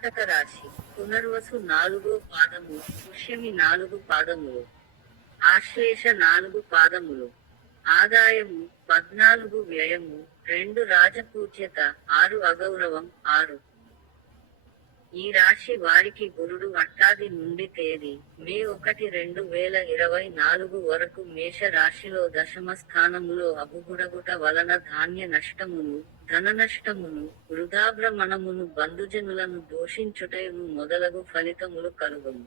కర్కాటక రాశి పునర్వసు నాలుగో పాదము పుష్యమి నాలుగు పాదములు ఆశ్లేష నాలుగు పాదములు ఆదాయము పద్నాలుగు వ్యయము రెండు రాజపూజ్యత ఆరు అగౌరవం ఆరు. ఈ రాశి వారికి గురుడు అట్టాది నుండి తేదీ. మే ఒకటి రెండు వేల ఇరవై నాలుగు వరకు మేష రాశిలో దశమ స్థానములో అబుగుడగుట వలన ధాన్య నష్టమును ధన నష్టమును వృధాభ్రమణమును బంధుజనులను దూషించుటయును మొదలగు ఫలితములు కలుగును.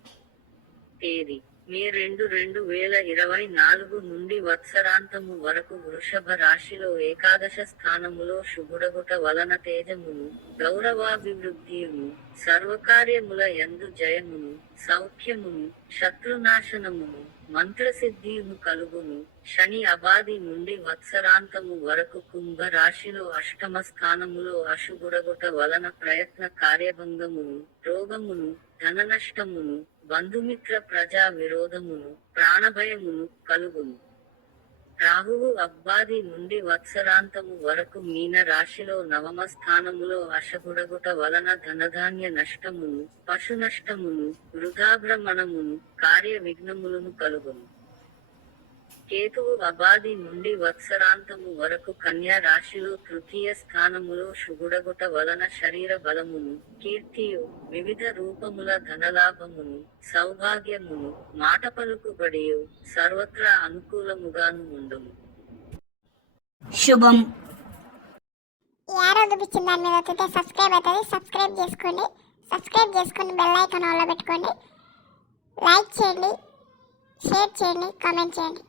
తేదీ. మే రెండు రెండు వేల ఇరవై నాలుగు నుండి వత్సరాంతము వరకు వృషభ రాశిలో ఏకాదశ స్థానములో శుభుడగుట వలన తేజమును గౌరవాభివృద్ధియును సర్వకార్యముల యందు జయమును సౌఖ్యమును శత్రునాశనమును మంత్రసిద్ధియును కలుగును. శని అబాది నుండి వత్సరాంతము వరకు కుంభ రాశిలో అష్టమ స్థానములో అశుగుడగుట వలన ప్రయత్న కార్యభంగమును రోగమును ధన నష్టమును బంధుమిత్ర ప్రజా విరోధమును ప్రాణభయమును కలుగును. రాహువు అబ్బాది నుండి వత్సరాంతము వరకు మీన రాశిలో నవమ స్థానములో అశగుడగుట వలన ధనధాన్య నష్టమును పశు నష్టమును వృధాభ్రమణమును కార్య విఘ్నములను కలుగును. కేతువు అబాది నుండి వత్సరాంతము వరకు కన్యా రాశిలో తృతీయ స్థానములో శుగుడగుట వలన శరీర బలమును కీర్తియు వివిధ రూపముల ధనలాభమును సౌభాగ్యమును మాట పలుకుబడియు సర్వత్రా అనుకూలముగాను ఉండును శుభం. ఆరో చూపించిన దాని మీద వచ్చితే సబ్స్క్రైబ్ అవుతుంది. సబ్స్క్రైబ్ చేసుకోండి. సబ్స్క్రైబ్ చేసుకొని బెల్ ఐకాన్ ఆన్లో పెట్టుకోండి. లైక్ చేయండి. షేర్ చేయండి. కామెంట్ చేయండి.